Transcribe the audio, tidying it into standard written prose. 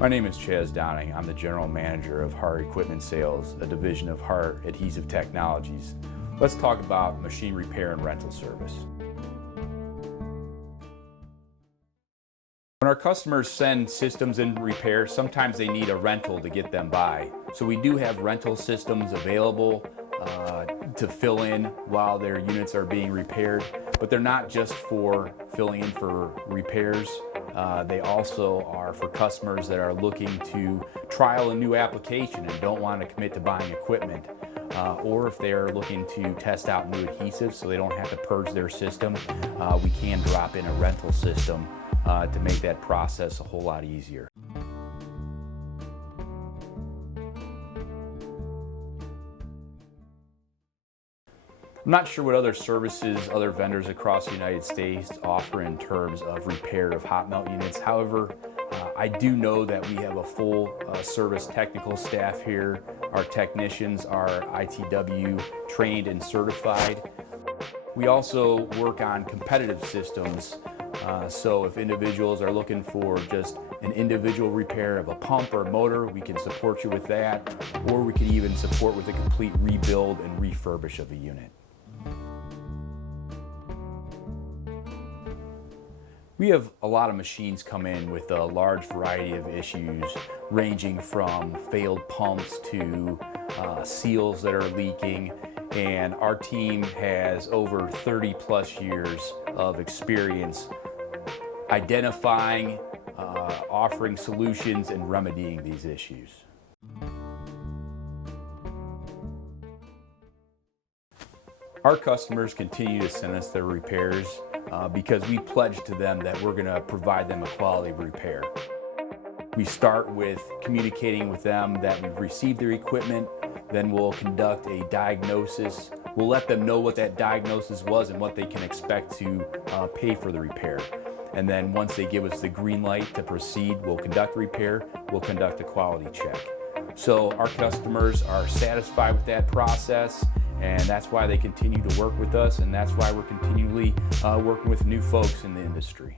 My name is Chaz Downing. I'm the General Manager of HAR Equipment Sales, a division of HAR Adhesive Technologies. Let's talk about machine repair and rental service. When our customers send systems in repair, sometimes they need a rental to get them by. So we do have rental systems available to fill in while their units are being repaired, but they're not just for filling in for repairs. They also are for customers that are looking to trial a new application and don't want to commit to buying equipment. Or if they're looking to test out new adhesives so they don't have to purge their system, we can drop in a rental system to make that process a whole lot easier. I'm not sure what other services other vendors across the United States offer in terms of repair of hot melt units. However, I do know that we have a full service technical staff here. Our technicians are ITW trained and certified. We also work on competitive systems. So if individuals are looking for just an individual repair of a pump or a motor, we can support you with that, or we can even support with a complete rebuild and refurbish of a unit. We have a lot of machines come in with a large variety of issues, ranging from failed pumps to seals that are leaking, and our team has over 30 plus years of experience identifying, offering solutions, and remedying these issues. Our customers continue to send us their repairs because we pledge to them that we're going to provide them a quality repair. We start with communicating with them that we've received their equipment, then we'll conduct a diagnosis. We'll let them know what that diagnosis was and what they can expect to pay for the repair. And then once they give us the green light to proceed, we'll conduct a repair, we'll conduct a quality check. So our customers are satisfied with that process, and that's why they continue to work with us, and that's why we're continually working with new folks in the industry.